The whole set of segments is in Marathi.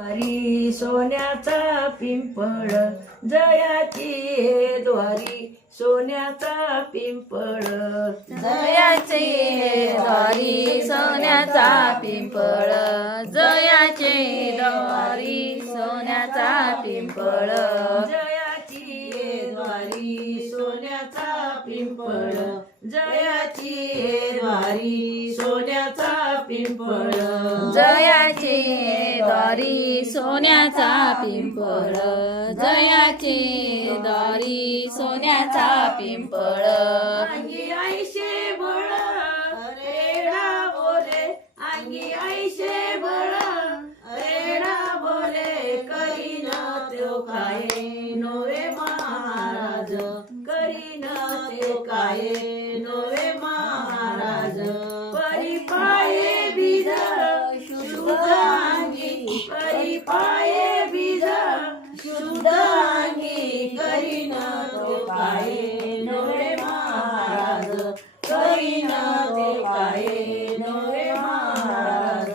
द्वारी सोन्याचा पिंपळ जयाची हे द्वारी सोन्याचा पिंपळ जयाचे हे द्वारी सोन्याचा पिंपळ जयाचे द्वारी सोन्याचा पिंपळ जयाची हे द्वारी सोन्याचा पिंपळ जयाची हे द्वारी सोन्याचा पिंपळ जयाचे द्वारी सोन्याचा पिंपळ जयाचे द्वारी सोन्याचा पिंपळ अंगी आईशे बळ रेडा बोले अंगी आईशे बळ रेडा बोले करीन त्यो काय नोवे महाराज करीन त्यो काय नोवे महाराज परिपाये बीज शुद्धांगी परिपाये बीज शुद्धांगी करीन त्यो काय नोवे महाराज करीन त्यो काय नोवे महाराज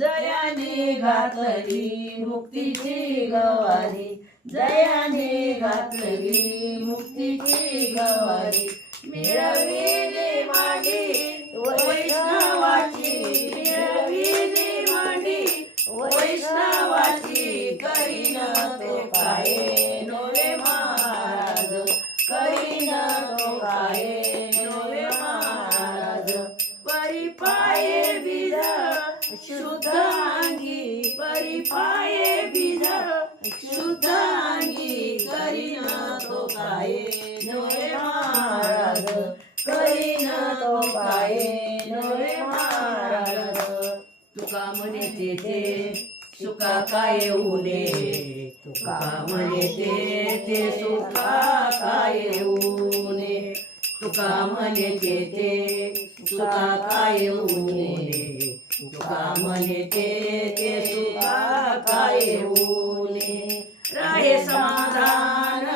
जयाने घातली मुक्तीची गवारी जयाने घातली मुक्तीची गवारी मिळविली मांडी वैष्णवाची मिळविली मांडी वैष्णवाची करीन तो काय नोवे महाराज करीन तो काय नोवे महाराज परिपाये बीज शुद्धांगी परिपाये बीज शुद्धांगी करीन तो काय नोवे महाराज करीन तो काय नोवे महाराज तुका म्हणे ते सुका काय ऊने तुका म्हणे ते सुका काय ऊने तुका म्हणे ते सुका काय ऊने तुका म्हणे ते सुका काय ऊने राहे समाधान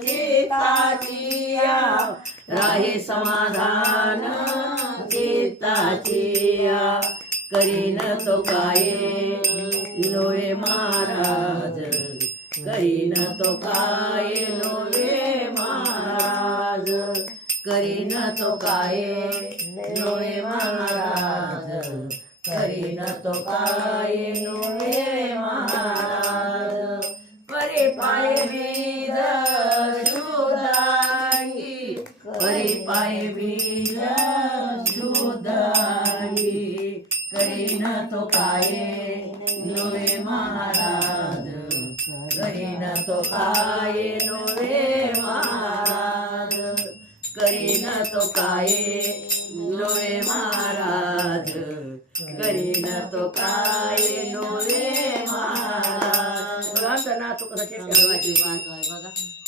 चित्ताचिया राहे समाधान चित्ताचिया करीन तो काय नोवे महाराज करीन तो काय नोवे महाराज करीन तो काय नोवे महाराज करीन तो काय नोवे महाराज परे पाय बीज शुद्धांगी परे पाय बीज शुद्धांगी करीन तो काय नोवे महाराज करीन तो काय नोवे महाराज करीन तो काय नोवे महाराज करीन तो काय नोवे महाराज बघा ना तू कसं बघा